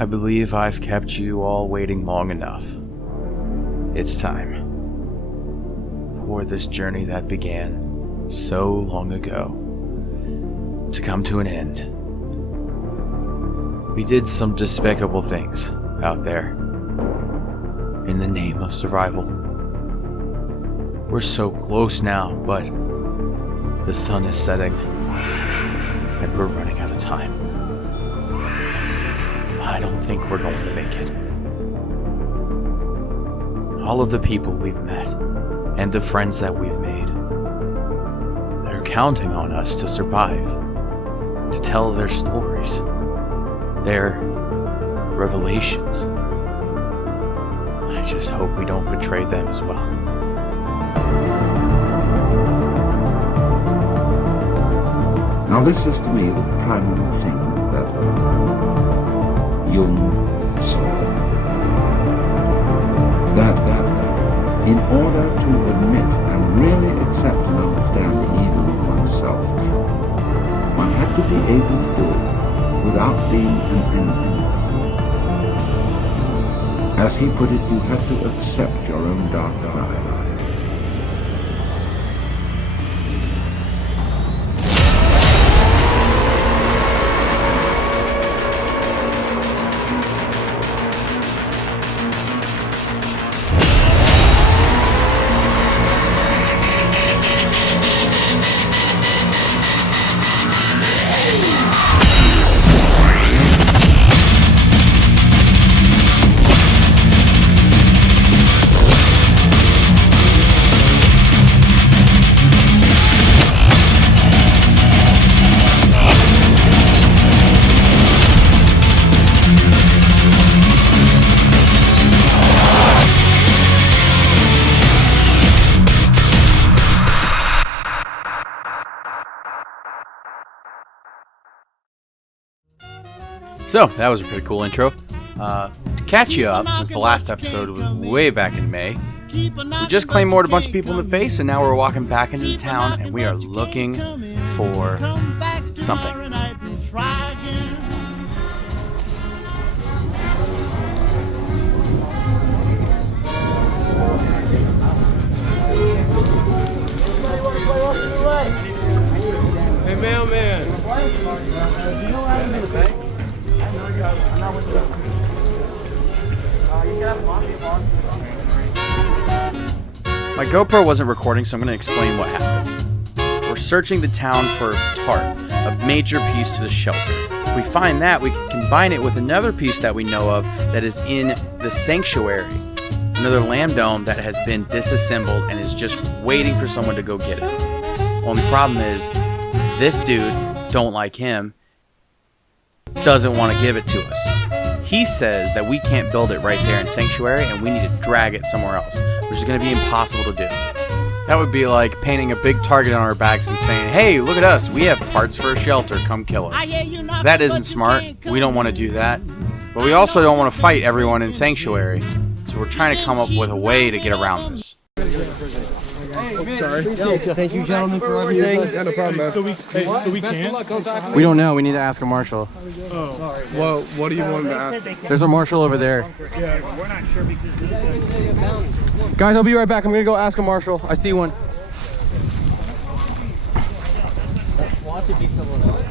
I believe I've kept you all waiting long enough. It's time for this journey that began so long ago to come to an end. We did some despicable things out there in the name of survival. We're so close now, but the sun is setting and we're running out of time. I don't think we're going to make it. All of the people we've met and the friends that we've made, they're counting on us to survive, to tell their stories, their revelations. I just hope we don't betray them as well. Now this is to me the primary thing that Jung saw. That in order to admit and really accept and understand the evil of oneself, one had to be able to do it without being an enemy. As he put it, you had to accept your own dark side. So, that was a pretty cool intro. To catch you up, since the last episode was way back in May, we just claymoored a bunch of people in the face, and now we're walking back into the town, and we are looking for something. Hey, mailman. My GoPro wasn't recording, so I'm going to explain what happened. We're searching the town for tarp, a major piece to the shelter. If we find that, we can combine it with another piece that we know of that is in the sanctuary, another lamb dome that has been disassembled and is just waiting for someone to go get it. Only problem is, this dude, don't like him, doesn't want to give it to us. He says that we can't build it right there in Sanctuary and we need to drag it somewhere else, which is going to be impossible to do. That would be like painting a big target on our backs and saying, hey, look at us, we have parts for a shelter, come kill us. That isn't smart, we don't want to do that, but we also don't want to fight everyone in Sanctuary, so we're trying to come up with a way to get around this. Sorry. Thank you, gentlemen, for everything. Yeah, no problem, man. So we can't? We don't know. We need to ask a marshal. Oh, well, what do you want to ask? There's a marshal over there. Yeah, we're not sure because... Guys, I'll be right back. I'm going to go ask a marshal. I see one. Watch it be someone else.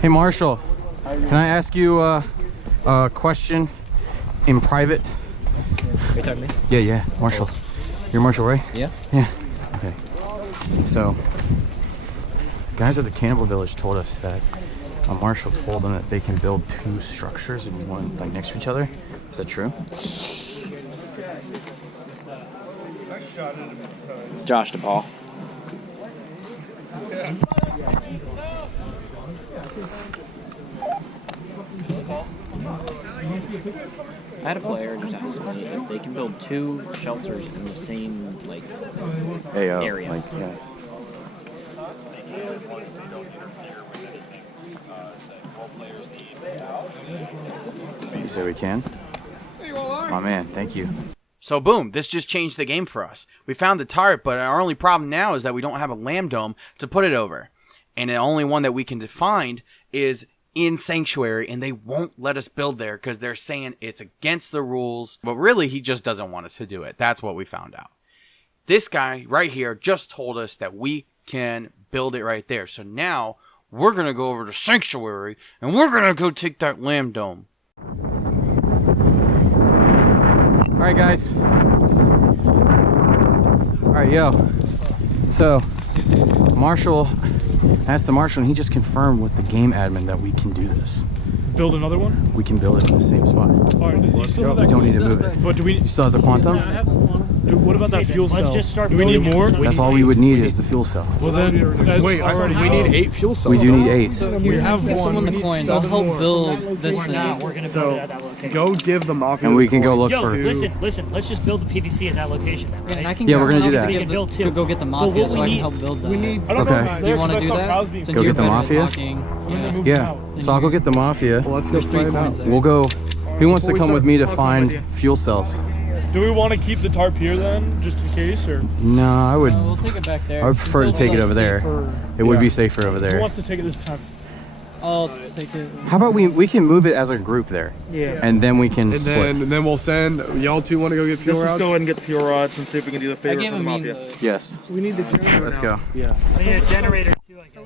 Hey Marshall, can I ask you a question in private? Are you talking to me? Yeah, Marshall. You're Marshall, right? Yeah. Yeah. Okay. So, guys at the Cannibal Village told us that a marshal told them that they can build two structures and one like next to each other. Is that true? Josh DePaul. I had a player just ask me if they can build 2 shelters in the same area. Like, yeah. You say we can? My man, thank you. So boom, this just changed the game for us. We found the tarp, but our only problem now is that we don't have a lamb dome to put it over. And the only one that we can find is in Sanctuary, and they won't let us build there because they're saying it's against the rules. But really, he just doesn't want us to do it. That's what we found out. This guy right here just told us that we can build it right there. So now we're going to go over to Sanctuary, and we're going to go take that lamb dome. All right, guys. All right, yo. So, Marshall, asked the Marshal, and he just confirmed with the game admin that we can do this. Build another one? We can build it in the same spot. All right, you still have We that don't need to move it. But do we You still have the quantum? Dude, what about that fuel cell? Let's just start do we need building it. more? That's all we would need is the fuel cell. Well then, wait, we need 8 fuel cells. We do need 8. We have Give one. someone We the need coins. I'll 7 help more. build this thing. We're gonna So, build it at that location. Go give the mafia. And we the can go coins. look Yo, for... listen. Let's just build the PVC at that location then, And I right? can Yeah, get we're gonna do someone else that. We can build to 2. go get the But mafia what so we I can need- help build that. I don't know Okay. if it's Do there you want to because do I saw that? cows being Since Go you're get the better at mafia? talking, yeah. Yeah, so I'll go get the mafia. Well, let's go There's 3 find out. coins there. We'll go... Who wants to Before we come with start, me to I'll come find with you. fuel cells? Do we want to keep the tarp here then, just in case, or No, I would... We'll take it back there. I would prefer to take it over there. It would be safer over who there. wants to take it this time? I'll take it. How about we can move it as a group there? Yeah. And then we can split. And then we'll send y'all 2 want to go get fuel rods. Let's just go ahead and get the fuel rods and see if we can do the I favor gave for the him mafia. Yes. We need the generator. Let's go. Yeah. We need a generator too, I guess,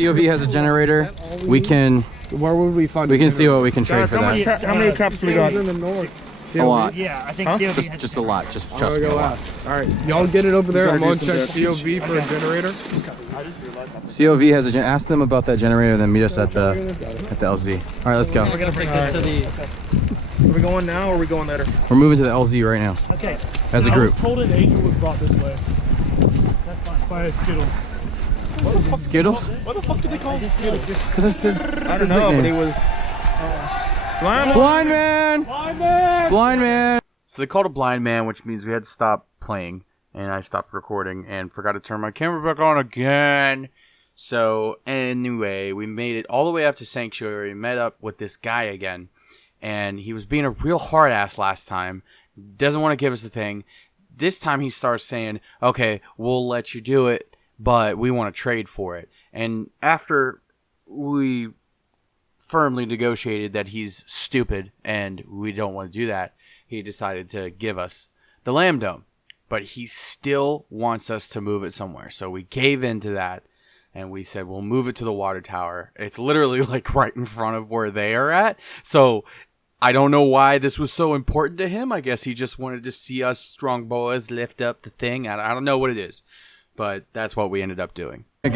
right? COV has a generator. We can Where would we find? we can see what we can trade Guys, for how many, that. how many cups do we got? in the north. A lot. Yeah, I think COV has Just a lot. Just trust me. A lot. All right, y'all get it over there. I'm gotta on do check some COV for a generator. COV has a ask them about that generator, then meet us at the LZ. All right, let's go. We're gonna take this to the. Are we going now or are we going later? We're moving to the LZ right now Okay. as a group. I was told an angel was brought this way. That's fine. By Skittles. Skittles? What the fuck do they call him Skittles? Because that's his, I don't know, but he was. Blind man! Blind man! So they called a blind man, which means we had to stop playing, and I stopped recording and forgot to turn my camera back on again. So anyway, we made it all the way up to Sanctuary, met up with this guy again, and he was being a real hard ass last time. Doesn't want to give us the thing. This time he starts saying, okay, we'll let you do it, but we want to trade for it. And after we firmly negotiated that he's stupid and we don't want to do that, he decided to give us the Lamb Dome. But he still wants us to move it somewhere. So we gave in to that and we said, we'll move it to the water tower. It's literally like right in front of where they are at. So I don't know why this was so important to him. I guess he just wanted to see us strong boys lift up the thing. I don't know what it is, but that's what we ended up doing. You're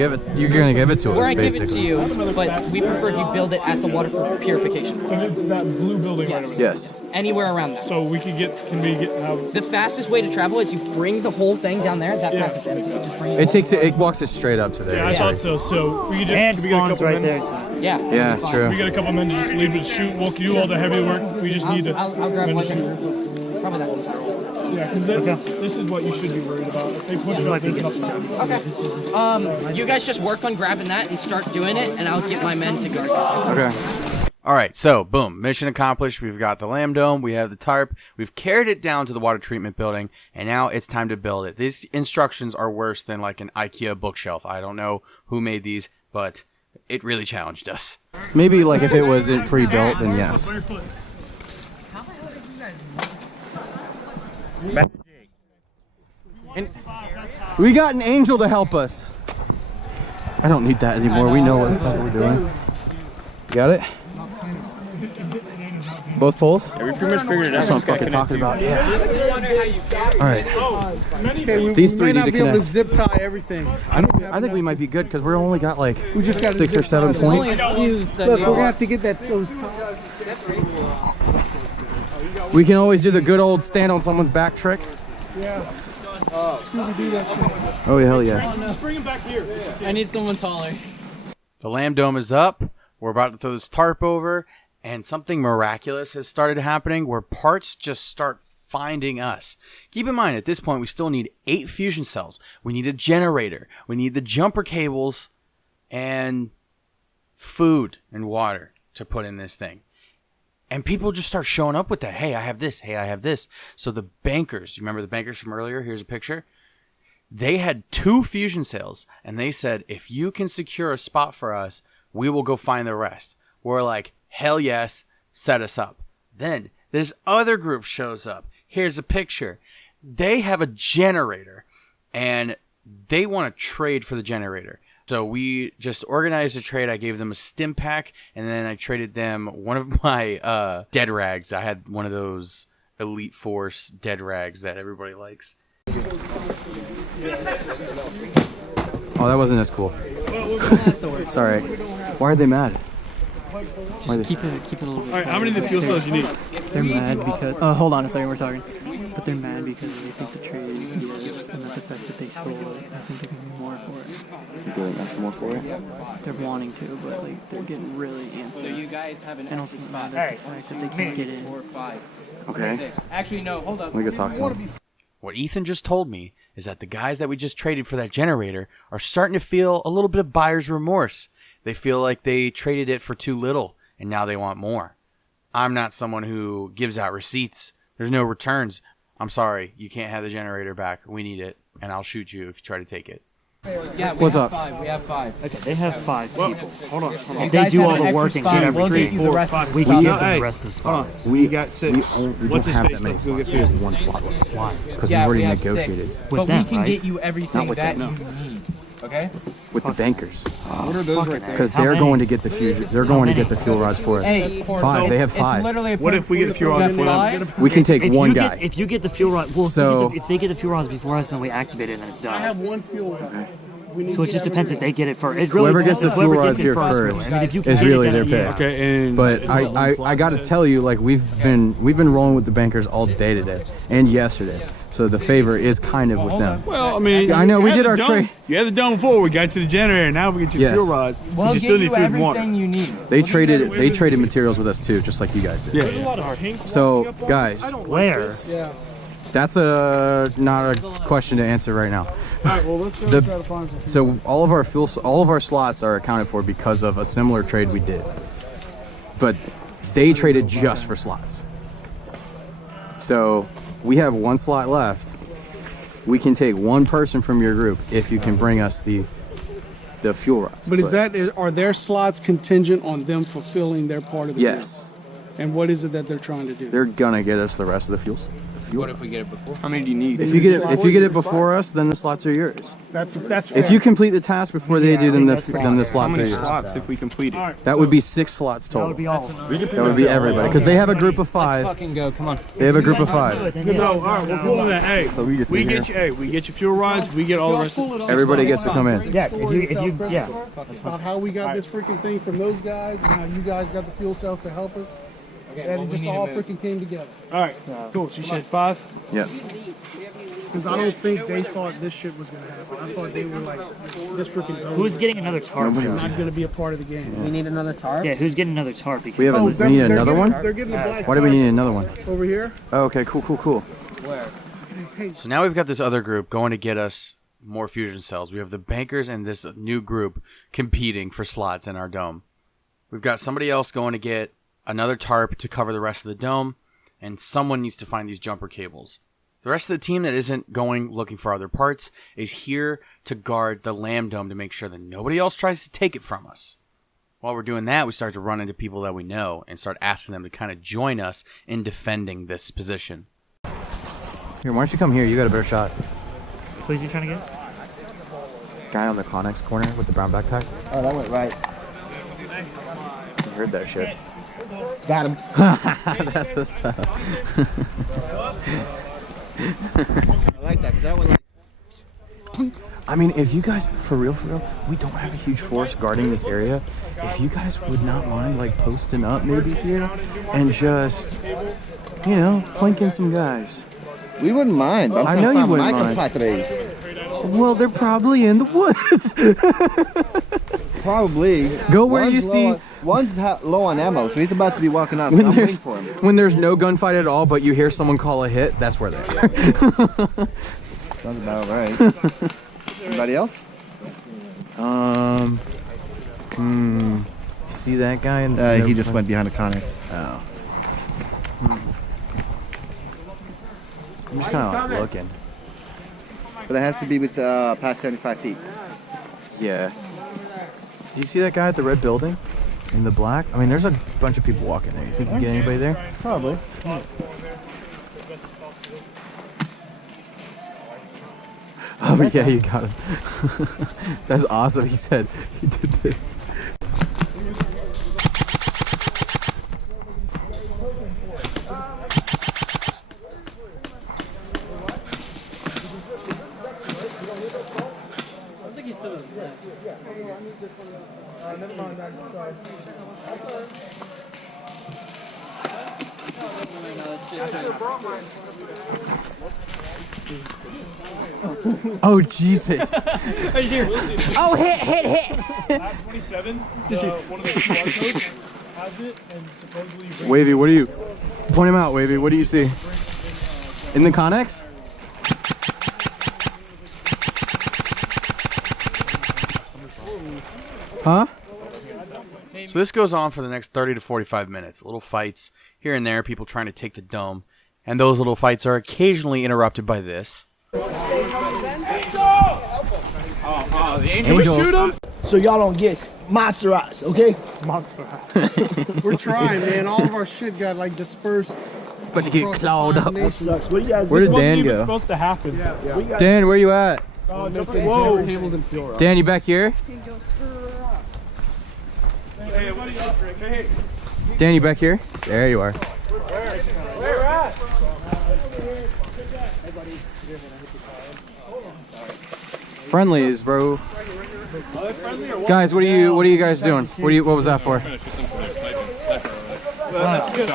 gonna give it to us, Or I give it to basically. you, but we prefer if you build it at the water purification. And it's that blue building right over there. Yes. Anywhere around that. So we could get. Can we get? The fastest way to travel is you bring the whole thing down there. That path is empty. Just bring It walks it straight up to there. Yeah, I thought so. So we could just. And can we get a spawns couple right men? there, so. Yeah. Yeah, fine. true. We get a couple men to just leave it, shoot. We'll do all the heavy work. We just need to. I'll grab men one. to shoot. Probably that one. Yeah, because this is what you should be worried about. If they put it up, there's nothing. You guys just work on grabbing that and start doing it, and I'll get my men to go. Okay. All right, so boom, mission accomplished. We've got the Lamb Dome, we have the tarp, we've carried it down to the water treatment building, and now it's time to build it. These instructions are worse than like an IKEA bookshelf. I don't know who made these, but it really challenged us. Maybe like if it was pre-built, then yes. And we got an angel to help us. I don't need that anymore. We know what the fuck we're doing. Got it? Both poles? Yeah, we pretty much figured it out. That's what I'm fucking talking about. Yeah. All right. Okay, These three need to be able to connect. zip tie everything. I think we might be good because we're only got like We just got 6 or 7 points. Look, we're gonna have to get that those. We can always do the good old stand on someone's back trick. Scooby Doo that shit. Oh hell yeah! Just bring him back here. I need someone taller. The Lamb Dome is up. We're about to throw this tarp over, And something miraculous has started happening where parts just start finding us. Keep in mind, at this point, we still need 8 fusion cells. We need a generator. We need the jumper cables and food and water to put in this thing. And people just start showing up with that. Hey, I have this. Hey, I have this. So the bankers, you remember the bankers from earlier? Here's a picture. They had 2 fusion cells, and they said, if you can secure a spot for us, we will go find the rest. We're like, hell yes, set us up. Then this other group shows up. Here's a picture. They have a generator, and they want to trade for the generator. So we just organized a trade. I gave them a stim pack, and then I traded them one of my dead rags. I had one of those Elite Force dead rags that everybody likes. Oh, that wasn't as cool. Sorry. Why are they mad? Keep it a little bit. Alright, how many of the fuel cells you need? They're mad because. Oh, hold on a second. We're talking. But they're mad because they think the trade is BS, and that the fact that they stole it, I think they can do more for it. You're going to ask more for it? They're wanting to, but like they're getting really antsy. So you guys have an And also the fact that they can't get in. 4, 5. Okay. Actually, no. Hold up. Let me go talk to him. What Ethan just told me is that the guys that we just traded for that generator are starting to feel a little bit of buyer's remorse. They feel like they traded it for too little, and now they want more. I'm not someone who gives out receipts. There's no returns. I'm sorry, you can't have the generator back. We need it, and I'll shoot you if you try to take it. Yeah, What's up? 5. We have 5. Okay, they have 5 people. Hold on. If they do all the work and get everything, We'll give we can give them the rest of the spots. We got 6. We What's don't his have face? that many Let's go slots. get We food. have 1 slot left. Why? Because Yeah, we already we have negotiated 6. With But them, we can right? get you everything Not with that them, you need. Okay? with the bankers. What are those right there? Because How they're many? going to get the fusion. They're going to get the fuel rods for us. Hey, 5. They have it's 5. literally a What if we get the fuel rods for them? We can take one you guy. if you get the fuel rod, well, So- if they get the fuel rods before us, then we activate it and then it's I done. have 1 fuel rod. We need So it to just have depends if they get it first. It really Whoever gets the whoever fuel gets rods it here really. first I mean, if you is can really get it, their then pick. Okay, and But I got to tell you, like we've been rolling with the bankers all day today and yesterday. So the favor is kind of with them. well, I mean, I know, we you did had our the dome. trade. You had the dome before. We got to the generator. Now we get you the Yes. fuel rods. We'll you get still need you food and water. everything you need. They traded materials with us too, just like you guys did. Yeah. So guys, Where? that's not a question to answer right now. Alright, well, let's try to find some. So all of our slots are accounted for because of a similar trade we did. But they traded just for slots. So we have 1 slot left. We can take 1 person from your group if you can bring us the fuel rods. But are their slots contingent on them fulfilling their part of the Yes. deal? And what is it that they're trying to do? They're gonna get us the rest of the fuels. What if we get it before? How many do you need? If you get it before us, then the slots are yours. That's fair. If you complete the task before they do, then the How slots are many yours. slots if we complete it? That would be 6 slots That would total. be all. That would be everybody because they have a group of 5. Fucking go. Come on. They have a group of 5. No, all right, we'll pull that. Hey, So we just sit get you. Hey, we get your fuel rods. We get all the rest. Of Everybody gets to come in. Yes, if you, yeah. About how we got this freaking thing from those guys, and how you guys got the fuel cells to help us. And it just all freaking came together. All right, cool. So you said 5. Yeah. Because I don't think they thought this shit was gonna happen. I thought they were like, this freaking Who's getting another tarp? not gonna be a part of the game. We need another tarp. Yeah, who's getting another tarp? Because We have we need another one. They're getting the black Why do we need another one? over here. Oh, okay, cool. So now we've got this other group going to get us more fusion cells. We have the bankers and this new group competing for slots in our dome. We've got somebody else going to get another tarp to cover the rest of the dome, and someone needs to find these jumper cables. The rest of the team that isn't going looking for other parts is here to guard the Lamb Dome to make sure that nobody else tries to take it from us. While we're doing that, we start to run into people that we know and start asking them to kind of join us in defending this position. Here, why don't you come here? You got a better shot. Who's you trying to get? Guy on the Connex corner with the brown backpack. Oh, that went right. You heard that shit. Got him. That's what's up. I like that, because that one like... I mean, if you guys, for real, we don't have a huge force guarding this area. If you guys would not mind, like, posting up maybe here and just, you know, planking some guys. We wouldn't mind, but I know you wouldn't mind. mind. Well, they're probably in the woods. Probably. Go where One's you see. One's low on ammo, so he's about to be walking out. So I'm waiting for him. When there's no gunfight at all, but you hear someone call a hit, that's where they are. Sounds about right. Anybody else? See that guy? He just went behind the Connex. Oh. I'm just kind of like looking. But it has to be with past 75 feet. Yeah. Do you see that guy at the red building? In the black? I mean, there's a bunch of people walking there. You think you can get anybody there? Probably. Oh, yeah, you got him. That's awesome. He said he did this. Oh, Jesus. Oh, hit. 27. One of the QR codes has it, and supposedly. Wavy, what do you... Point him out, Wavy. What do you see? In the Connex? Huh? So this goes on for the next 30 to 45 minutes. Little fights here and there, people trying to take the dome. And those little fights are occasionally interrupted by this. The angels. Shoot him? So y'all don't get monsterized, okay? We're trying, man. All of our shit got like dispersed. But to get clawed up. That sucks. What do you guys Where did Dan Even go? supposed to happen. Dan, where you at? Whoa. Dan, you back here? Dan, you back here? There you are. Friendlies, bro. Guys, what are you guys doing? What was that for?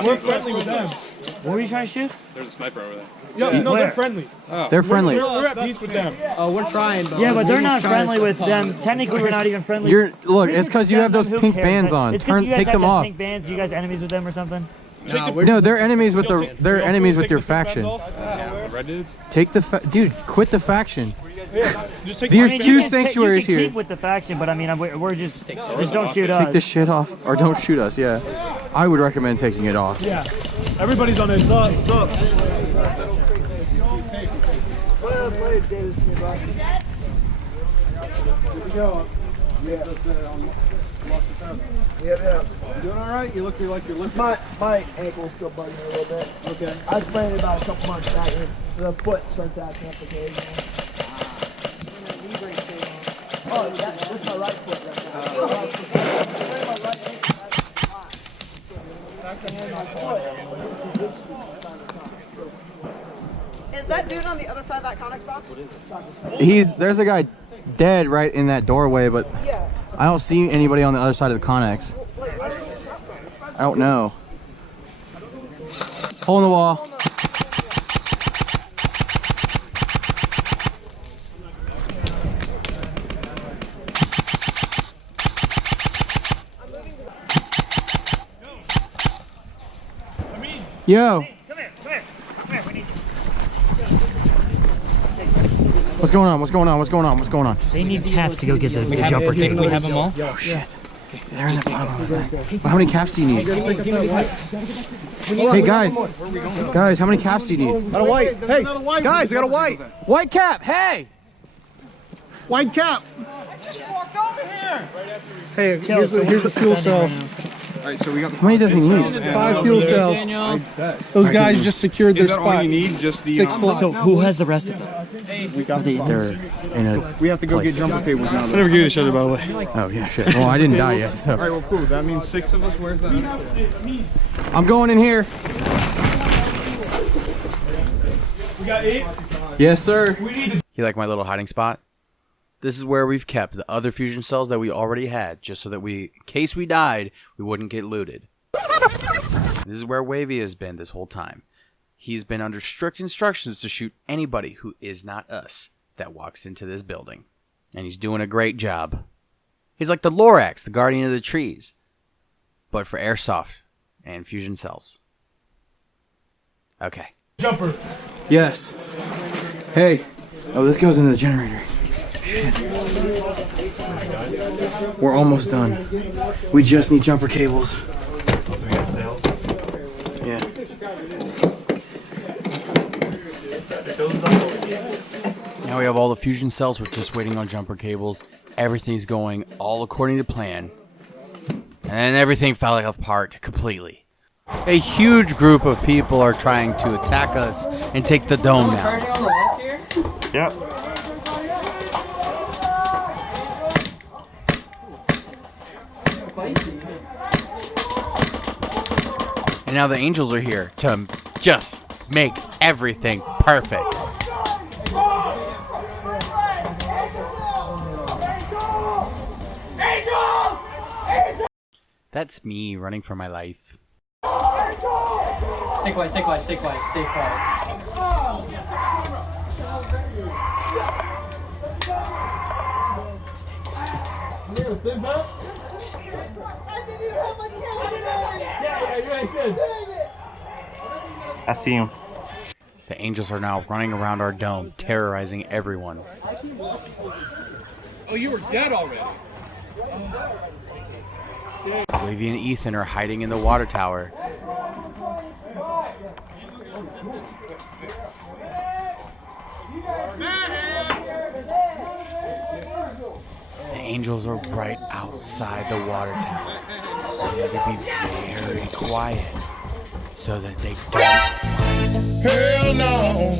We're friendly with them. What were you trying to shoot? There's a sniper over there. Yeah, no, they're friendly. They're friendly. We're at peace with them. Oh, we're trying. But Yeah, but they're not friendly with them. Technically, we're not even friendly. Look, it's because you have those pink bands on. It's because you guys Take have them off. pink bands. You guys enemies with them or something? No, they're enemies with they're enemies with your faction. Red dudes? Take the dude, quit the faction. Just take There's I mean, two you can sanctuaries you can here. Keep with the faction, but I mean, we're just don't shoot us. Take this shit off, or don't shoot us. Yeah, I would recommend taking it off. Yeah. Everybody's on it. It's up. It's up. Well played, Davis. Yeah. You doing all right? You look like you're limping. My ankle's still bugging me a little bit. Okay. I sprained it about a couple months back, and the foot starts acting up occasionally. Oh, that's my right foot right now. Is that dude on the other side of that Connex box? There's a guy dead right in that doorway, but Yeah. I don't see anybody on the other side of the Connex. I don't know. Hole in the wall. Yo. Come here. We need. What's going on? What's going on? They need cats to go get the jumper thing. We have them all. Oh shit. They're in the bottom of the bag. How many caps do you need? Hey guys. Guys, how many caps do you need? Got a white. Hey, guys, I got a white. White cap. Hey. White cap. I just walked over here. Hey, here's the fuel cells. Alright, so we got How many does he need? 5 fuel cells. Those guys just secured their Is that spot. all you need? Just the 6 slots. So who has the rest of them? we got They're in a. We have to go get jumper cables now. I never gave each other, by the way. Oh yeah, shit. Well, I didn't die yet, so. Alright, well cool. That means 6 of us. Where's that? I'm going in here. We got 8. Yes, sir. You like my little hiding spot? This is where we've kept the other fusion cells that we already had, just so that in case we died, we wouldn't get looted. This is where Wavy has been this whole time. He's been under strict instructions to shoot anybody who is not us that walks into this building. And he's doing a great job. He's like the Lorax, the guardian of the trees, but for airsoft and fusion cells. Okay. Jumper. Yes. Hey. Oh, this goes into the generator. We're almost done. We just need jumper cables. Yeah. Now we have all the fusion cells. We're just waiting on jumper cables. Everything's going all according to plan. And everything fell apart completely. A huge group of people are trying to attack us and take the dome now. Yep. And now the angels are here to just make everything perfect. That's me running for my life. Stay quiet, stay quiet, stay quiet, stay quiet. I see him. The angels are now running around our dome, terrorizing everyone. Oh, you were dead already. Olivia and Ethan are hiding in the water tower. The angels are right outside the water tower. They need to be very quiet so that they don't find. Hell no,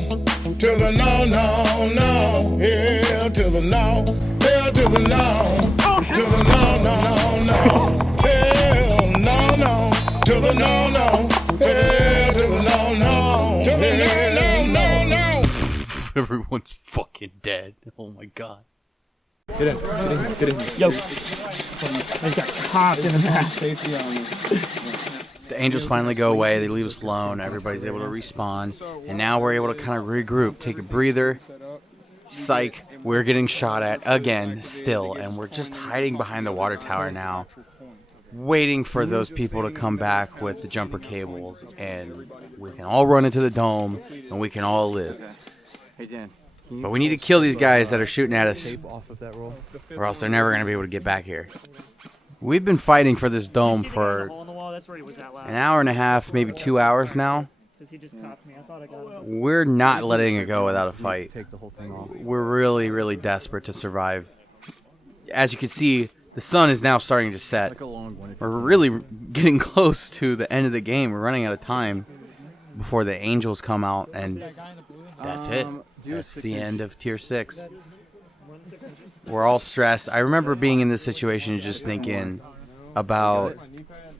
to the no, no, no. Hell to the no, hell to the no, to the no, no, no. Hell no, no, to the no, no. Hell to the no, no, to the no, no, no, no. Everyone's fucking dead. Oh my god. Get in. Yo. I got caught in the mouth. The angels finally go away. They leave us alone. Everybody's able to respawn. And now we're able to kind of regroup, take a breather. Psych. We're getting shot at again, still. And we're just hiding behind the water tower now, waiting for those people to come back with the jumper cables. And we can all run into the dome, and we can all live. Hey, Dan. But we need to kill these guys that are shooting at us, or else they're never going to be able to get back here. We've been fighting for this dome for an hour and a half, maybe 2 hours now. We're not letting it go without a fight. We're really, really desperate to survive. As you can see, the sun is now starting to set. We're really getting close to the end of the game. We're running out of time before the angels come out, and that's it. That's the end of Tier 6. We're all stressed. I remember being in this situation and just thinking about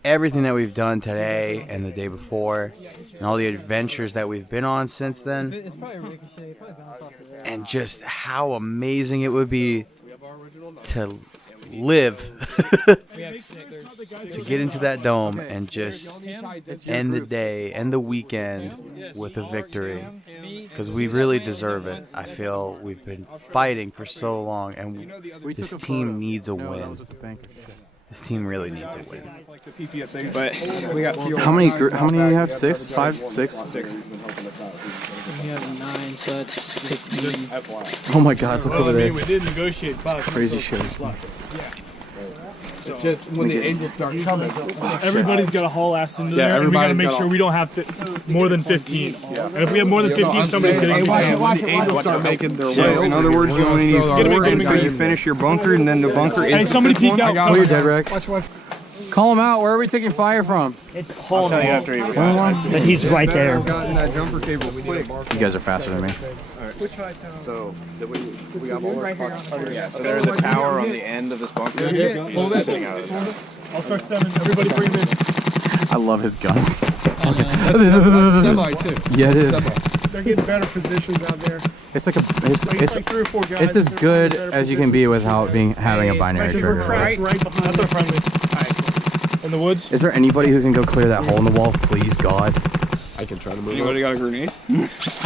everything that we've done today and the day before, and all the adventures that we've been on since then, and just how amazing it would be to live to get into that dome and just end the day, end the weekend with a victory, because we really deserve it. I feel we've been fighting for so long, and this team needs a win. This team really needs a win. But we got how many do you have? 6? 5? 6? We have 9, so that's 15. Oh my god, look over there. We did negotiate 5. Crazy shit. It's just when the angels start coming. Everybody's got to haul ass into there, and we got to make sure we don't have more than 15. And if we have more than 15, somebody's going to get When the angels start making their way. In other words, you only need 4 until you finish your bunker, and then the bunker is. Hey, somebody peek out. Oh, you're dead, Rick. Call him out. Where are we taking fire from? It's I'll tell you after he But he's right there. You guys are faster than me. So we got all our spots. Yeah, so there's a tower on the end of this bunker. He's sitting out of the tower. I'll start stemming. Everybody bring him in. I love his guns. Semi too. Yeah, it is. They're getting better positions out there. It's like it's like 3 or 4 guys. it's as good as you can be without having a binary trigger. Right behind. That's our friendly. In the woods. Is there anybody who can go clear that hole in the wall, please, God? I can try to move. Anybody got a grenade?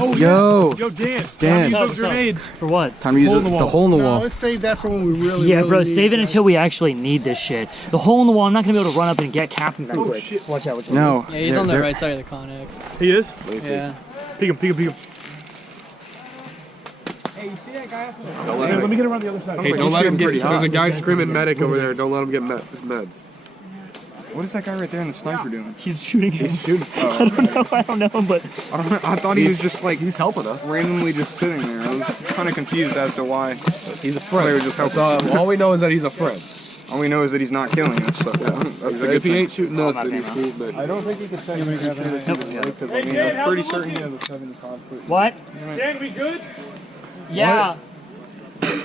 Oh, Yo. Yo, Dan. Dan. Time to use those grenades. For what? Time to use the hole in the No, wall. let's save that for when we really. Yeah, really bro, need save it guys. until we actually need this shit. The hole in the wall, I'm not gonna be able to run up and get Captain that quick. Shit. Watch out, watch out. No. Yeah, he's on the right side of the Connex. He is? Yeah. Peek him, peek him, peek him. Hey, you see that guy up there? Don't Let me get around the other side. Hey, don't let him get. There's a guy screaming medic over there. Don't let him get his meds. What is that guy right there in the sniper doing? He's shooting him. He's shooting. I don't know, but I thought he was just like he's helping us, randomly just sitting there. I was kind of confused as to why. He's a friend. Just that's all we know is that he's a friend. All we know is that he's not killing us. So that's the good thing. If he ain't shooting us, then he's cool. But I don't think he could say we have anything. I'm pretty certain he has a 75 foot. What? Dan, we good? Yeah.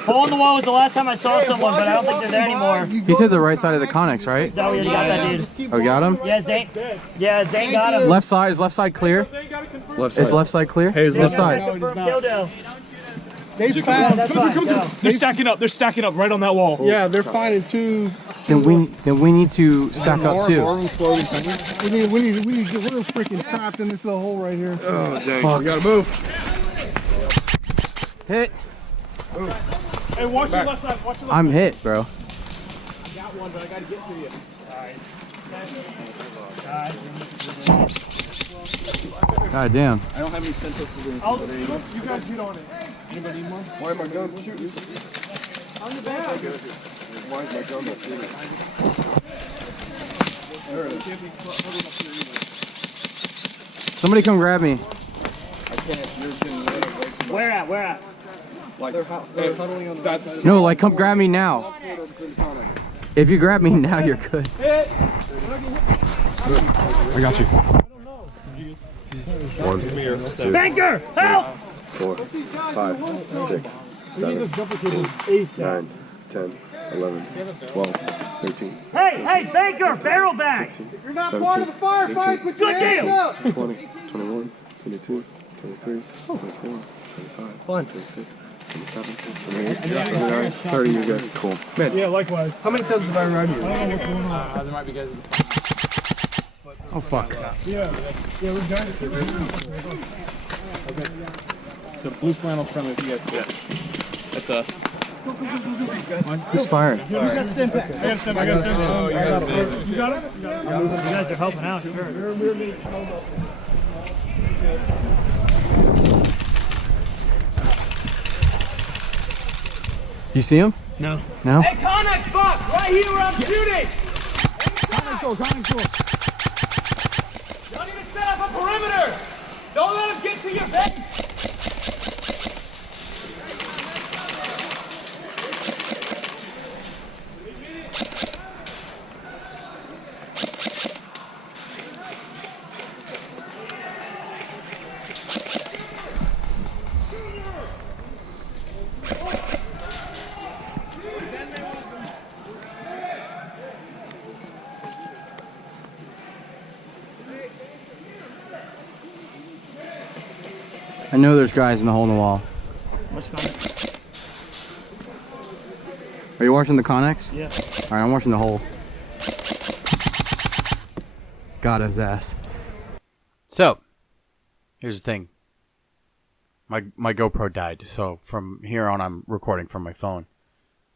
Hole in the wall was the last time I saw someone, but I don't think they're there anymore. He's hit the right side of the Connex, right? So we already got that dude. Oh, got him? Yeah, Zane. Yeah, Zane got him. Left side. Is left side clear? Is left side clear? Hey, is left side. They found. They're stacking up. They're stacking up right on that wall. Yeah, they're finding two. Then we need to stack up too. We need to get. We're freaking trapped in this little hole right here. Oh dang! Fuck. We gotta move. Hit. Hey, watch your left side. Watch your left side. I'm hit, bro. I got one, but I gotta get to you. God damn. I don't have any sense to do. You guys get on it. Anybody need more? Why am I gun shooting? On the back. Why is my gun not shooting? There it is. Somebody come grab me. I can't. You're getting rid of Where at? Where at? like they're huddling on the backside. No, like come grab me now. If you grab me now, you're good. I got you. 1, 2, Banker! Help! 4, 5, 6, 7, 8, 9, 10, 11, 12, 13. Hey, Banker! Barrel back! 16, You're not 17, part of the firefight. Put your hands up. 20, 21, 22, 23, 24, 25, 26, 27, 28, 29, 30. You're good. Cool. Man. Yeah, likewise. How many times have I arrived here? I don't know what's going on. There might be guys. Oh fuck. Yeah, we're done. The blue flannel friendly, if you guys. Yeah. That's us. Who's firing? Who's got the same pack? I got some. I got some. Oh, you guys amazing. You got it? You guys are helping out, sure. You see him? No. No? Hey, Connex box, right here where I'm shooting. Connex door. Y'all need to set up a perimeter. Don't let them get to your base. I know there's guys in the hole in the wall. What's going on? Are you watching the Connex? Yeah. Alright, I'm watching the hole. Got his ass. So, here's the thing. My GoPro died, so from here on I'm recording from my phone.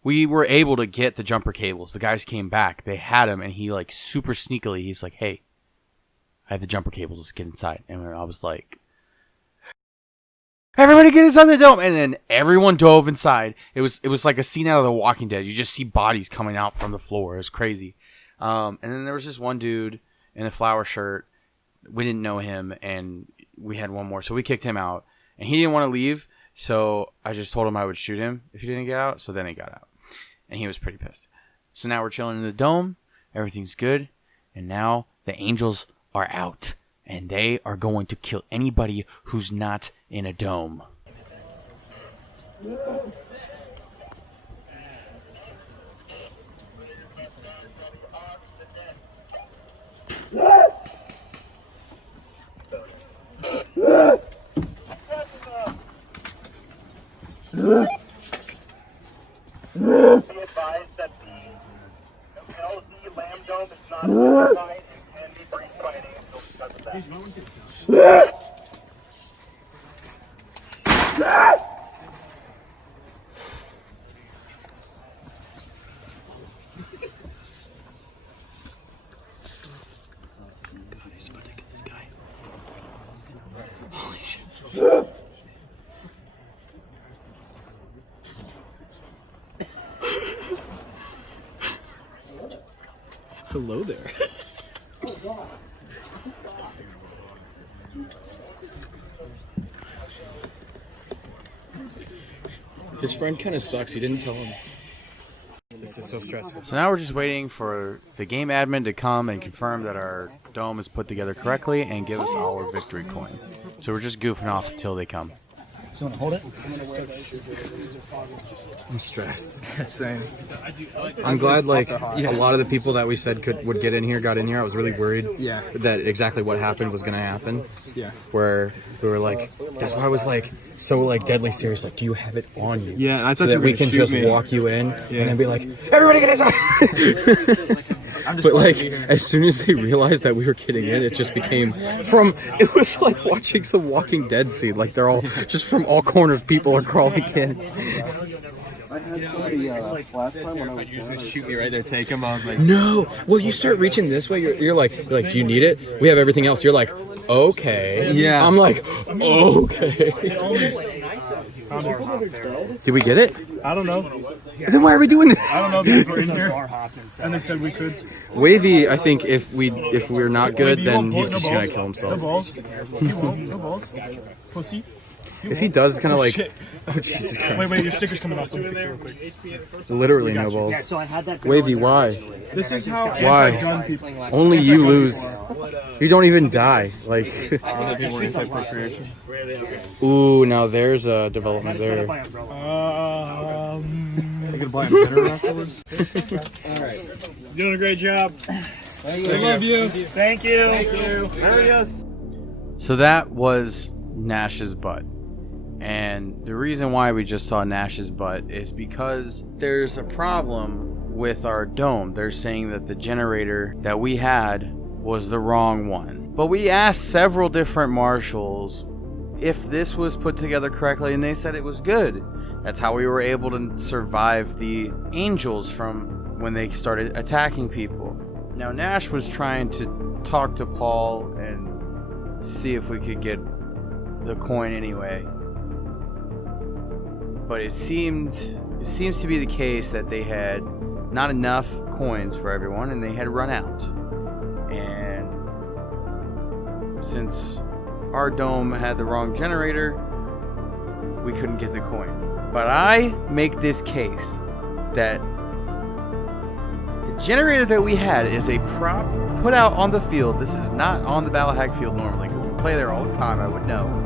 We were able to get the jumper cables. The guys came back. They had them, and he, like, super sneakily, he's like, hey, I have the jumper cables. Let's get inside. And I was like, everybody get inside the dome. And then everyone dove inside. It was like a scene out of The Walking Dead. You just see bodies coming out from the floor. It was crazy. And then there was this one dude in a flower shirt. We didn't know him, and we had one more. So we kicked him out. And he didn't want to leave, so I just told him I would shoot him if he didn't get out. So then he got out. And he was pretty pissed. So now we're chilling in the dome. Everything's good. And now the Angels are out. And they are going to kill anybody who's not in a dome. Be advised that the LZ Lamb Dome is not certified and can be breached by an angel because of that. Hello there. His friend kind of sucks. He didn't tell him. This is so stressful. So now we're just waiting for the game admin to come and confirm that our dome is put together correctly and give us our victory coin. So we're just goofing off until they come. So want to hold it? I'm stressed. Same. I'm glad like a lot of the people that we said would get in here got in here. I was really worried that exactly what happened was going to happen. Yeah. Where we were like, that's why I was like so like deadly serious. Like, do you have it on you? Yeah, I thought so that we can just walk you in and then be like, everybody get inside. But like, as soon as they realized that we were getting in, it just became it was like watching some Walking Dead scene. Like they're all just from all corners, people are crawling in. I had somebody last time when I was down, shoot me right there, take him. I was like, no. Well, you start reaching this way. You're like, do you need it? We have everything else. You're like, okay. Yeah. I'm like, okay. Did we get it? I don't know. Then why are we doing this? I don't know because we're in here, and they said we could. Wavy, I think if we're not good, then he's just gonna kill himself. No balls. You won't. No balls. Pussy. If he does, kind of like, oh Jesus Christ! Wait, your sticker's coming off. Let me fix it real quick. Literally no balls. Yeah, so I had that Wavy, why? This is how why? anti-gun people. Only you lose. You don't even die. Like. Ooh, now there's a development there. I could buy a dinner afterwards. All right. Doing a great job. I love you. Thank you. Thank you. There he is. So that was Nash's butt. And the reason why we just saw Nash's butt is because there's a problem with our dome. They're saying that the generator that we had was the wrong one. But we asked several different marshals if this was put together correctly, and they said it was good. That's how we were able to survive the angels from when they started attacking people. Now Nash was trying to talk to Paul and see if we could get the coin anyway. But it seems to be the case that they had not enough coins for everyone and they had run out. And since our dome had the wrong generator, we couldn't get the coin. But I make this case that the generator that we had is a prop put out on the field. This is not on the Ballahag field normally, because we play there all the time, I would know.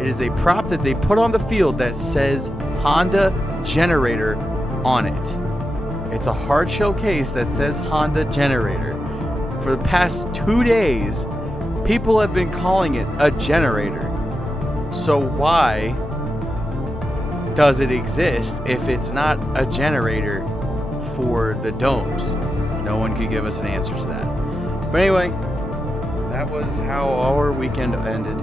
It is a prop that they put on the field that says Honda generator on it. It's a hard shell case that says Honda generator. For the past 2 days, people have been calling it a generator. So why does it exist if it's not a generator for the domes? No one could give us an answer to that. But anyway, that was how our weekend ended.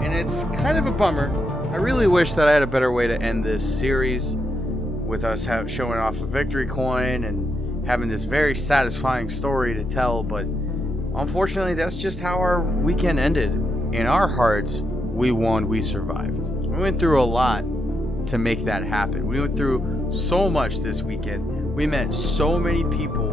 And it's kind of a bummer. I really wish that I had a better way to end this series with us showing off a victory coin and having this very satisfying story to tell, but unfortunately that's just how our weekend ended. In our hearts, we won, we survived. We went through a lot to make that happen. We went through so much this weekend. We met so many people,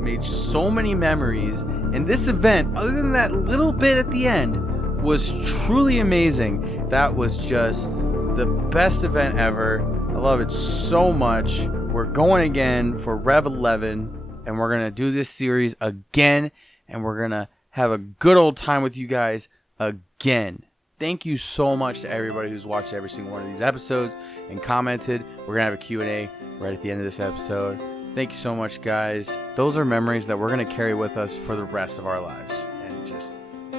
made so many memories, and this event, other than that little bit at the end, was truly amazing. That was just the best event ever. I love it so much. We're going again for Rev 11, and we're going to do this series again, and we're going to have a good old time with you guys again. Thank you so much to everybody who's watched every single one of these episodes and commented. We're going to have a Q&A right at the end of this episode. Thank you so much, guys. Those are memories that we're going to carry with us for the rest of our lives. And just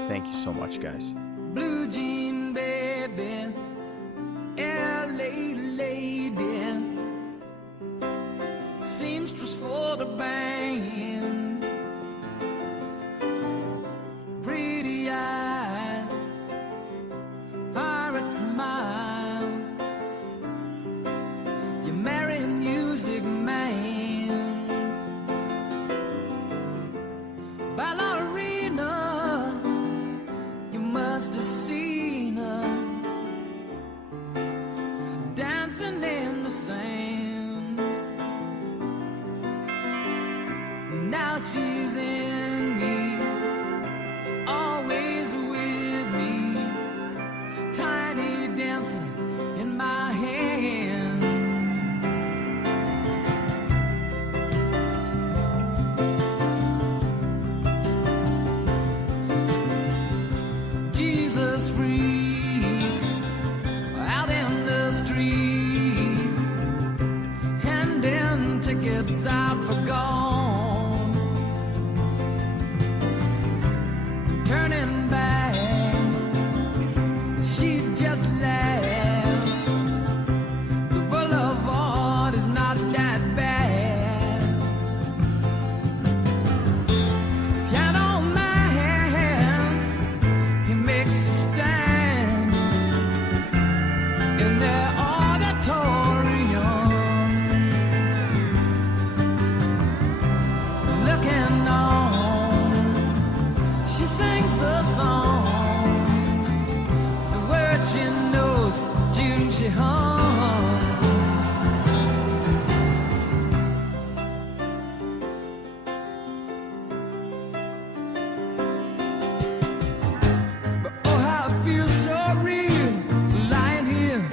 thank you so much, guys. Blue jean baby, LA lady, seamstress for the band, pretty eyes. smile. You marry music man. Ballerina, you must have seen her dancing in the sand. Now she's in me, always with me, tiny dancer in my hand. Jesus freaks out in the street, handing tickets out for gone, turning back, she just laughs. The boulevard is not that bad. Piano man, he makes a stand in their auditorium, looking on. She sings the songs, the words she knows, tune she hums. But oh, how it feels so real, lying here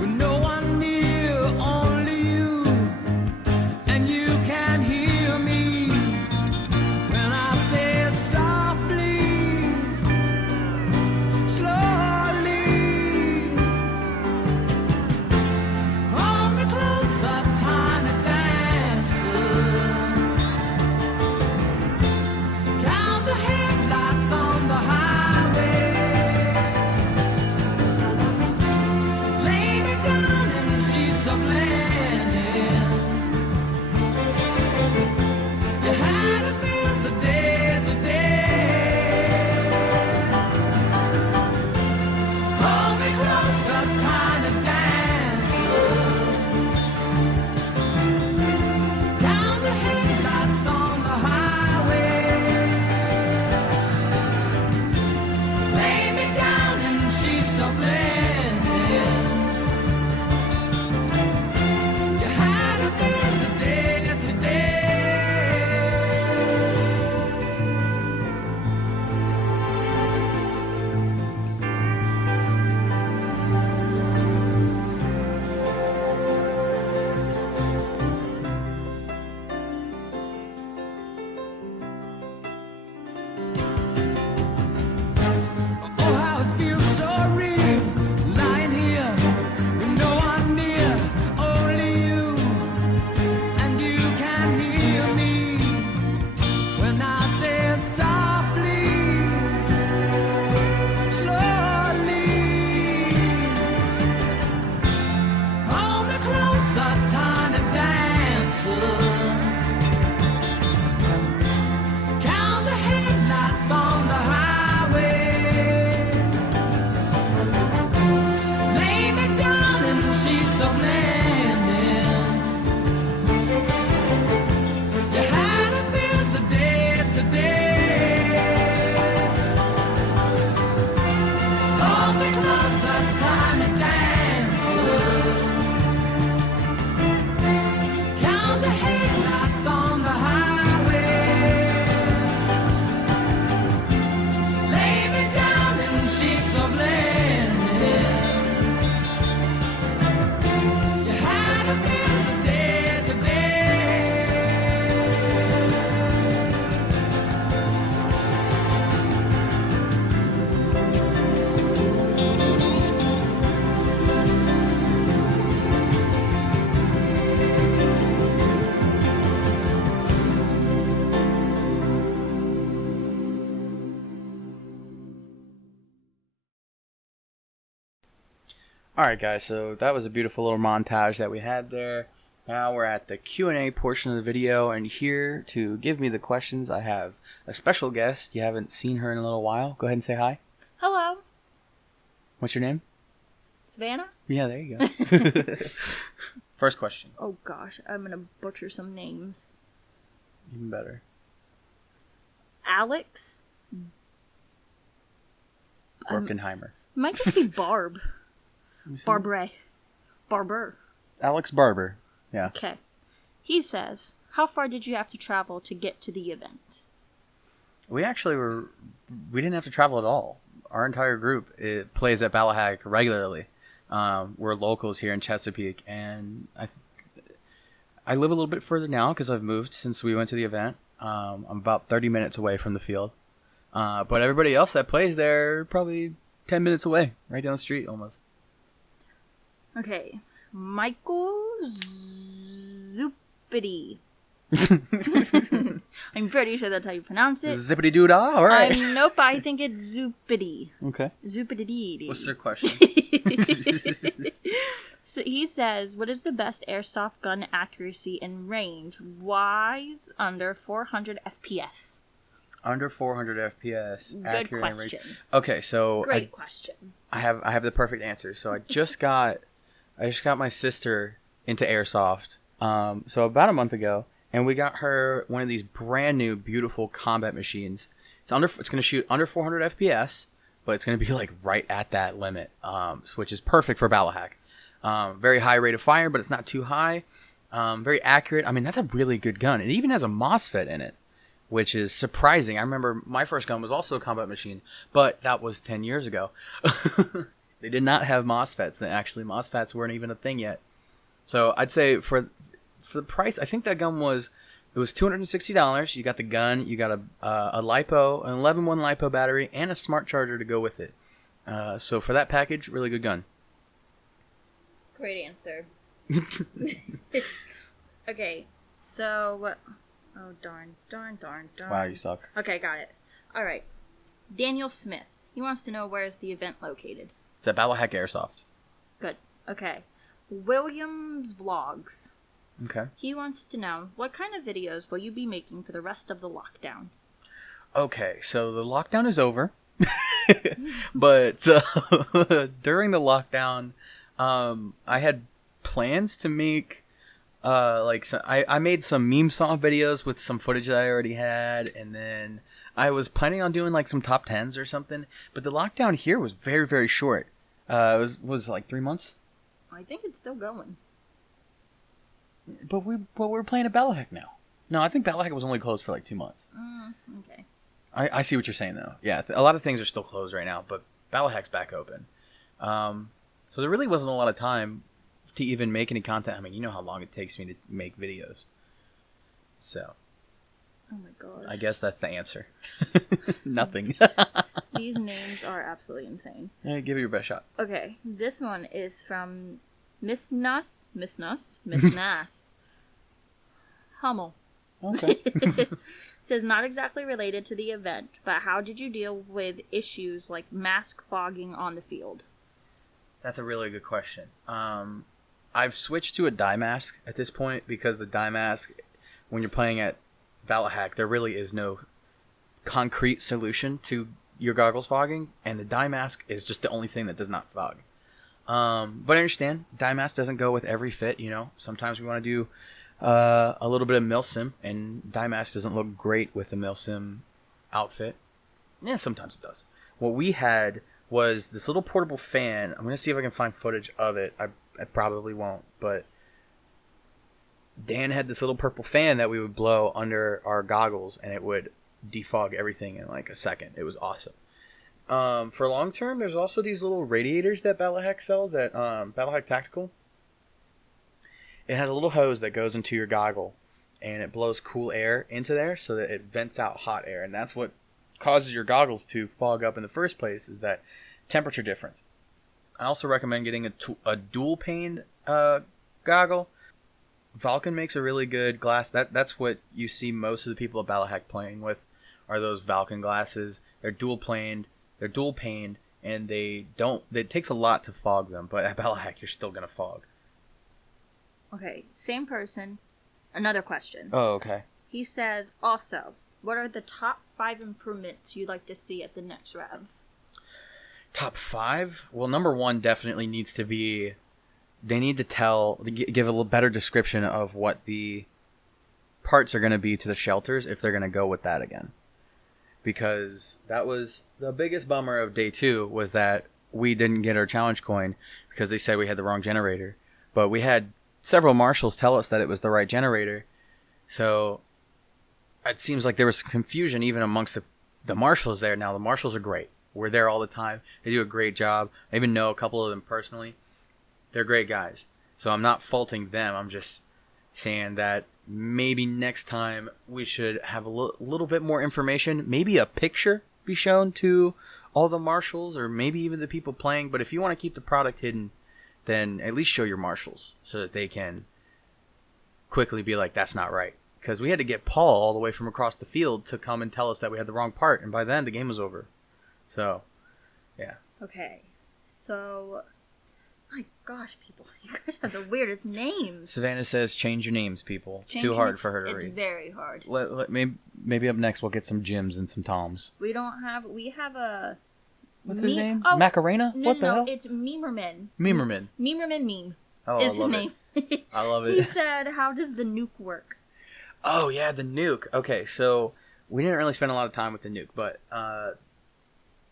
with no one near, only you, and you can hear me when I say it softly, slowly. Hold me closer, tiny dancer. Count the headlights on the highway. Lay me down in the sheets of linen. You had a busy day today. Hold me closer, tiny dancer. Count the headlights on the highway. Lay me down in sheets of linen. You had a busy day today. Oh, how it feels so real, lying here with no one near, only you, and you can hear me when I say it softly, slowly. Hold me closer, tiny dancer. Count the headlights on the highway. Lay me down in sheets of linen. You had a busy day today. Hold me closer, tiny dancer. Count the headlights on the highway. Lay me down in sheets of linen. You had a busy day today. Alright guys, so that was a beautiful little montage that we had there. Now we're at the Q&A portion of the video, and here to give me the questions I have a special guest. You haven't seen her in a little while. Go ahead and say hi. Hello. What's your name? Savannah? Yeah, there you go. First question. Oh gosh, I'm gonna butcher some names. Even better. Alex? Borkenheimer. Might just be Barb. Barber. Alex Barber. Yeah. Okay. He says, how far did you have to travel to get to the event? We didn't have to travel at all. Our entire group plays at Balahag regularly. We're locals here in Chesapeake, and I live a little bit further now because I've moved since we went to the event. I'm about 30 minutes away from the field. But everybody else that plays there, probably 10 minutes away, right down the street almost. Okay. Michael Zupity. I'm pretty sure that's how you pronounce it. Zippity doo dah, all right. Nope, I think it's Zupity. Okay. Zupity. What's their question? So he says, what is the best airsoft gun accuracy and range wise under 400 FPS? Under 400 FPS. Good accurate question. range. Okay, so Great question. I have the perfect answer. So I just got my sister into airsoft. So about a month ago, and we got her one of these brand new beautiful combat machines. It's going to shoot under 400 FPS, but it's going to be like right at that limit, which is perfect for Balahag. Very high rate of fire, but it's not too high. Very accurate. I mean, that's a really good gun. It even has a MOSFET in it, which is surprising. I remember my first gun was also a combat machine, but that was 10 years ago. They did not have MOSFETs. Actually, MOSFETs weren't even a thing yet. So I'd say for the price, I think that gun was $260. You got the gun, you got a LiPo, an 11-1 LiPo battery, and a smart charger to go with it. So for that package, really good gun. Great answer. Okay, so... Oh, darn. Wow, you suck. Okay, got it. All right. Daniel Smith. He wants to know where is the event located. It's at Balahag Airsoft. Good. Okay. Williams Vlogs. Okay. He wants to know, what kind of videos will you be making for the rest of the lockdown? Okay, so the lockdown is over. But during the lockdown, I had plans to make... I made some meme song videos with some footage that I already had, and then I was planning on doing like some top 10s or something, but the lockdown here was very, very short. It was like 3 months. I think it's still going. But we're playing at Balahag now. No, I think Balahag was only closed for like 2 months. Okay. I see what you're saying though. Yeah, a lot of things are still closed right now, but Balahag's back open. So there really wasn't a lot of time to even make any content. I mean, you know how long it takes me to make videos. So. Oh my god. I guess that's the answer. Nothing. These names are absolutely insane. Yeah, give it your best shot. Okay, this one is from Miss Nas Hummel. Okay. Says, not exactly related to the event, but how did you deal with issues like mask fogging on the field? That's a really good question. I've switched to a dye mask at this point because the dye mask, when you're playing at Balahag, there really is no concrete solution to your goggles fogging, and the dye mask is just the only thing that does not fog. But I understand, dye mask doesn't go with every fit, you know. Sometimes we want to do a little bit of milsim, and dye mask doesn't look great with the milsim outfit. Yeah, sometimes it does. What we had was this little portable fan. I'm going to see if I can find footage of it. I probably won't, but Dan had this little purple fan that we would blow under our goggles, and it would defog everything in like a second. It was awesome. For long term, there's also these little radiators that Balahag sells at Balahag Tactical. It has a little hose that goes into your goggle, and it blows cool air into there so that it vents out hot air, and that's what causes your goggles to fog up in the first place, is that temperature difference. I also recommend getting a dual pane goggle. Vulcan makes a really good glass. That's what you see most of the people at Balahag playing with, are those Vulcan glasses. They're dual paned, and it takes a lot to fog them, but at Balahag you're still gonna fog. Okay, same person. Another question. Oh, okay. He says, also, what are the top 5 improvements you'd like to see at the next rev? Top 5? Well, number 1 definitely needs to be. They need to give a little better description of what the parts are going to be to the shelters if they're going to go with that again. Because that was the biggest bummer of day 2 was that we didn't get our challenge coin because they said we had the wrong generator. But we had several marshals tell us that it was the right generator. So it seems like there was confusion even amongst the marshals there. Now, the marshals are great. We're there all the time. They do a great job. I even know a couple of them personally. They're great guys. So I'm not faulting them. I'm just saying that maybe next time we should have a little bit more information. Maybe a picture be shown to all the marshals or maybe even the people playing. But if you want to keep the product hidden, then at least show your marshals so that they can quickly be like, that's not right. Because we had to get Paul all the way from across the field to come and tell us that we had the wrong part. And by then, the game was over. So, yeah. Okay. So, my gosh, people. You guys have the weirdest names. Savannah says, change your names, people. It's Change too your hard name- for her to It's read. very hard. Maybe up next we'll get some Jims and some Toms. We have a... What's his name? Macarena? No, What the hell? It's Memerman. Memerman. Memerman Meme Oh, is I his love name. it. I love it. He said, how does the nuke work? Oh, yeah, the nuke. Okay, so we didn't really spend a lot of time with the nuke, but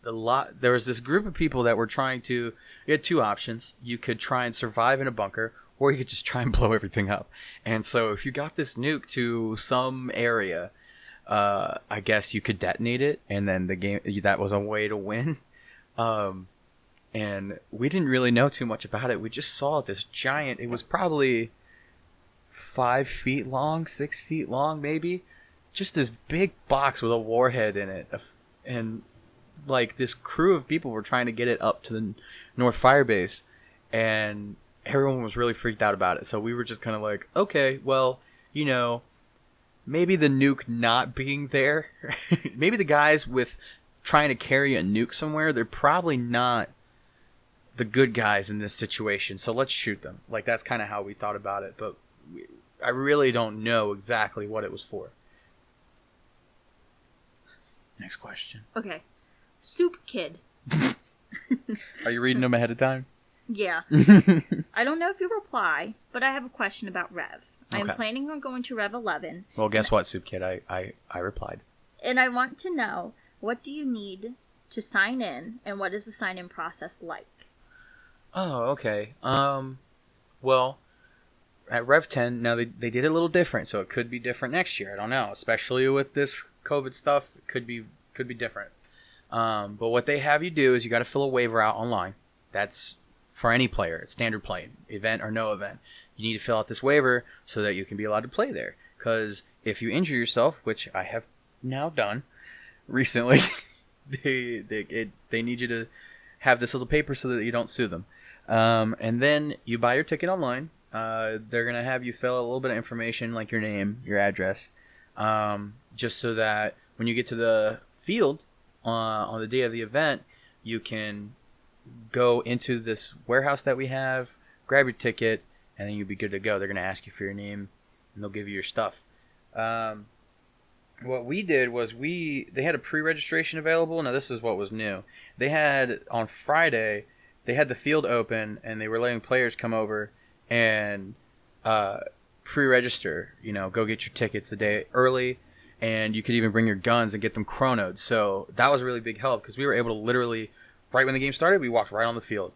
there was this group of people that were trying to... You had 2 options. You could try and survive in a bunker, or you could just try and blow everything up. And so if you got this nuke to some area, I guess you could detonate it, and then the game... That was a way to win. And we didn't really know too much about it. We just saw this giant... It was probably 5 feet long, 6 feet long, maybe. Just this big box with a warhead in it. And like this crew of people were trying to get it up to the North Firebase. And everyone was really freaked out about it. So we were just kind of like, okay, well, you know, maybe the nuke not being there. Maybe the guys with trying to carry a nuke somewhere, they're probably not the good guys in this situation. So let's shoot them. Like, that's kind of how we thought about it. But I really don't know exactly what it was for. Next question. Okay. Soup Kid. Are you reading them ahead of time? Yeah. I don't know if you reply, but I have a question about Rev. I'm Okay. planning on going to Rev 11. Well, guess what, Soup Kid? I replied. And I want to know, what do you need to sign in, and what is the sign-in process like? Oh, okay. Well, at Rev 10, now they did it a little different, so it could be different next year. I don't know. Especially with this COVID stuff, it could be different. But what they have you do is you got to fill a waiver out online. That's for any player. It's standard play, event or no event. You need to fill out this waiver so that you can be allowed to play there. Because if you injure yourself, which I have now done recently, they need you to have this little paper so that you don't sue them. And then you buy your ticket online. They're going to have you fill out a little bit of information like your name, your address, just so that when you get to the field on the day of the event, you can go into this warehouse that we have, grab your ticket, and then you'll be good to go. They're going to ask you for your name, and they'll give you your stuff. What we did was they had a pre-registration available. Now, this is what was new. They had, on Friday, they had the field open, and they were letting players come over and pre-register, go get your tickets the day early, and you could even bring your guns and get them chronoed. So that was a really big help because we were able to literally, right when the game started, we walked right on the field.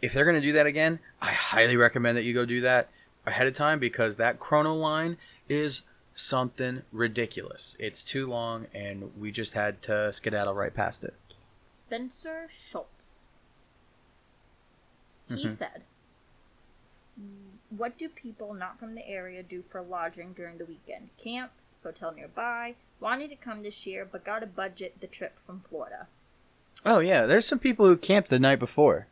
If they're going to do that again, I highly recommend that you go do that ahead of time because that chrono line is something ridiculous. It's too long, and we just had to skedaddle right past it. Spencer Schultz. He said, what do people not from the area do for lodging during the weekend? Camp, hotel nearby, wanted to come this year, but got to budget the trip from Florida. Oh yeah, there's some people who camped the night before.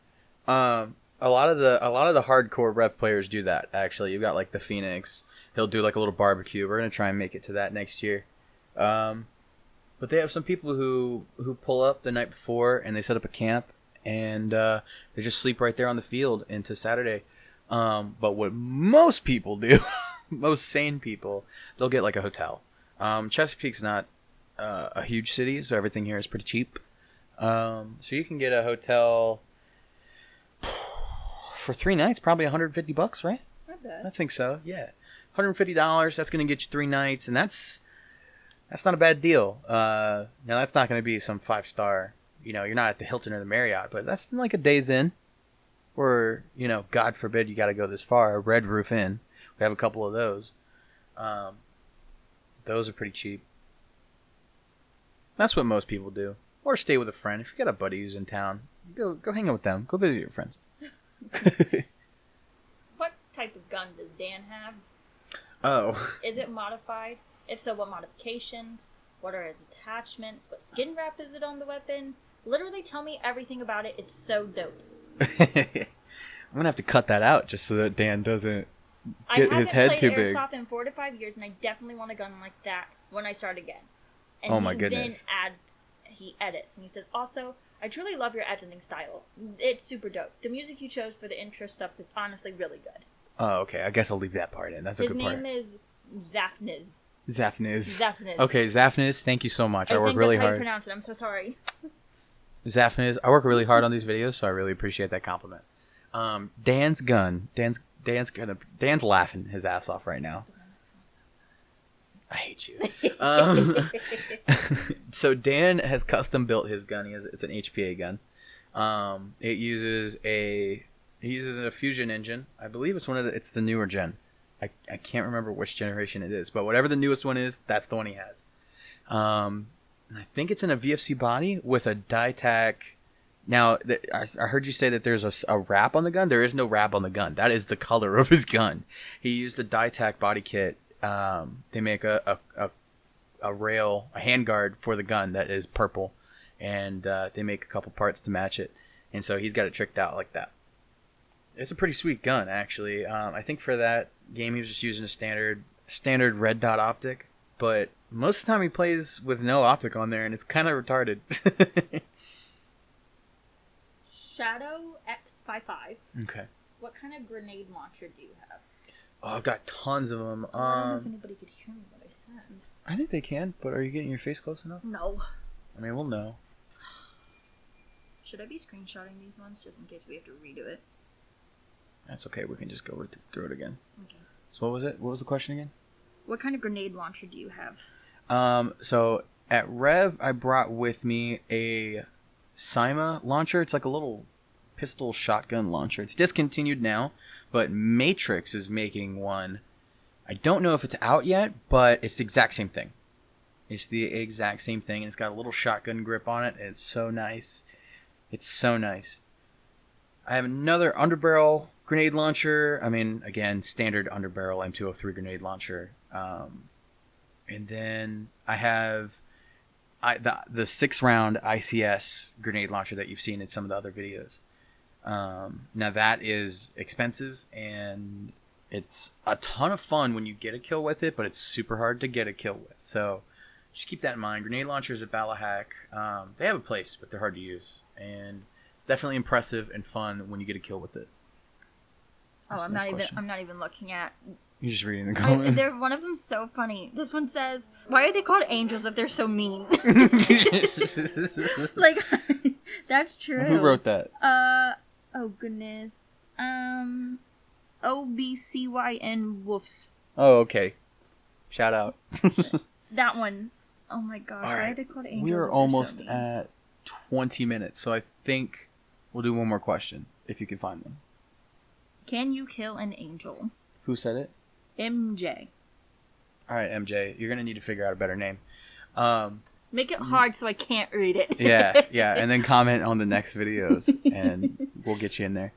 A lot of the hardcore rep players do that. Actually, you've got like the Phoenix. He'll do like a little barbecue. We're gonna try and make it to that next year. But they have some people who pull up the night before and they set up a camp and they just sleep right there on the field into Saturday. But what most people do, most sane people, they'll get like a hotel. Chesapeake's not a huge city, so everything here is pretty cheap. So you can get a hotel for 3 nights, probably $150, right? Not bad. I think so. Yeah, $150. That's going to get you 3 nights, and that's not a bad deal. Now that's not going to be some 5-star. You're not at the Hilton or the Marriott, but that's like a Days Inn, or God forbid you got to go this far, a Red Roof Inn. We have a couple of those. Those are pretty cheap. That's what most people do. Or stay with a friend. If you got a buddy who's in town, go hang out with them. Go visit your friends. What type of gun does Dan have? Oh. Is it modified? If so, what modifications? What are his attachments? What skin wrap is it on the weapon? Literally tell me everything about it. It's so dope. I'm going to have to cut that out just so that Dan doesn't get his head too big. I haven't played Airsoft in 4 to 5 years, and I definitely want a gun like that when I start again. And oh my goodness. Then he edits, and he says, also, I truly love your editing style. It's super dope. The music you chose for the intro stuff is honestly really good. Oh, okay. I guess I'll leave that part in. That's a good part. His name is Zafniz. Zafniz. Okay, Zafniz, thank you so much. I work think really that's how hard. you pronounce it. I'm so sorry. Zafniz. I work really hard on these videos, so I really appreciate that compliment. Dan's gun. Dan's laughing his ass off right now. I hate you. So Dan has custom built his gun. It's an HPA gun. It uses a fusion engine. I believe it's the newer gen. I can't remember which generation it is, but whatever the newest one is, that's the one he has. And I think it's in a VFC body with a Dytac. Now, I heard you say that there's a wrap on the gun. There is no wrap on the gun. That is the color of his gun. He used a Dytac body kit. They make a handguard for the gun that is purple, and they make a couple parts to match it, and so he's got it tricked out like that. It's a pretty sweet gun, actually. I think for that game he was just using a standard red dot optic, but most of the time he plays with no optic on there, and it's kind of retarded. Shadow X55. Okay. What kind of grenade launcher do you have? Oh, I've got tons of them. I don't know if anybody could hear me what I said. I think they can, but are you getting your face close enough? No. I mean, we'll know. Should I be screenshotting these ones just in case we have to redo it? That's okay. We can just go through it again. Okay. So what was it? What was the question again? What kind of grenade launcher do you have? So at Rev, I brought with me a Cyma launcher. It's like a little pistol shotgun launcher. It's discontinued now, but Matrix is making one. I don't know if it's out yet, but it's the exact same thing. It's the exact same thing, and it's got a little shotgun grip on it, and it's so nice. It's so nice. I have another underbarrel grenade launcher. I mean, again, standard underbarrel M203 grenade launcher. And then I have the 6-round ICS grenade launcher that you've seen in some of the other videos. Now that is expensive, and it's a ton of fun when you get a kill with it, but it's super hard to get a kill with. So just keep that in mind. Grenade launchers at Ballahack, they have a place, but they're hard to use. And it's definitely impressive and fun when you get a kill with it. Oh, I'm not even looking at. You're just reading the comments. One of them's so funny. This one says, "Why are they called angels if they're so mean?" Like, that's true. Who wrote that? Oh goodness. OBCYN Wolves. Oh, okay. Shout out. That one. Oh my god. All Why right. are they called angels? We are if they're almost so mean? at 20 minutes, so I think we'll do one more question if you can find them. Can you kill an angel? Who said it? MJ. All right, MJ, you're gonna need to figure out a better name. Make it hard so I can't read it. yeah, and then comment on the next videos, and we'll get you in there.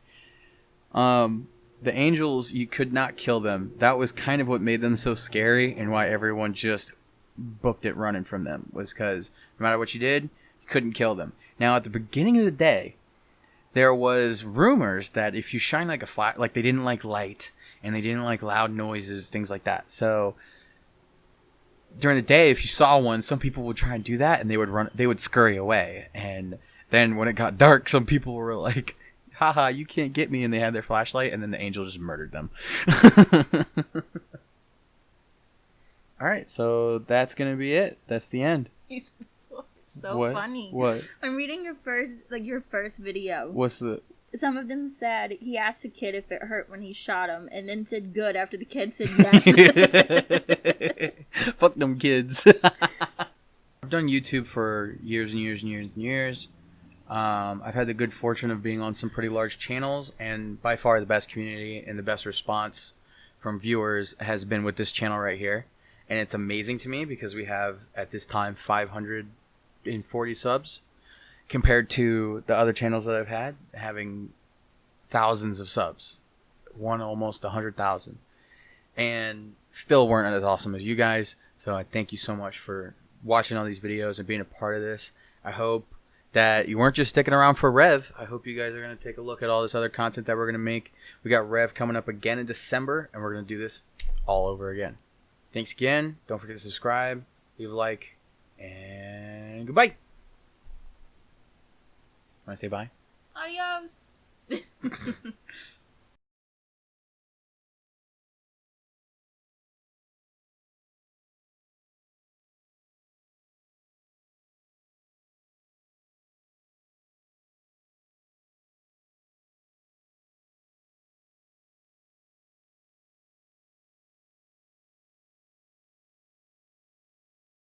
The angels, you could not kill them. That was kind of what made them so scary, and why everyone just booked it running from them, was because no matter what you did, you couldn't kill them. Now, at the beginning of the day, there was rumors that if you shine like a flash, like they didn't like light, and they didn't like loud noises, things like that. So during the day, if you saw one, some people would try and do that, and they would scurry away. And then when it got dark, some people were like, haha, you can't get me, and they had their flashlight, and then the angel just murdered them. Alright, so that's gonna be it. That's the end. So What? funny. What? I'm reading your first video. What's the? Some of them said he asked the kid if it hurt when he shot him, and then said good after the kid said yes. Fuck them kids. I've done YouTube for years and years and years and years. I've had the good fortune of being on some pretty large channels, and by far the best community and the best response from viewers has been with this channel right here. And it's amazing to me because we have, at this time, 540 subs compared to the other channels that I've had having thousands of subs. One almost 100,000. And still weren't as awesome as you guys. So I thank you so much for watching all these videos and being a part of this. I hope that you weren't just sticking around for Rev. I hope you guys are going to take a look at all this other content that we're going to make. We got Rev coming up again in December, and we're going to do this all over again. Thanks again. Don't forget to subscribe, leave a like, and goodbye. Want to say bye? Adios.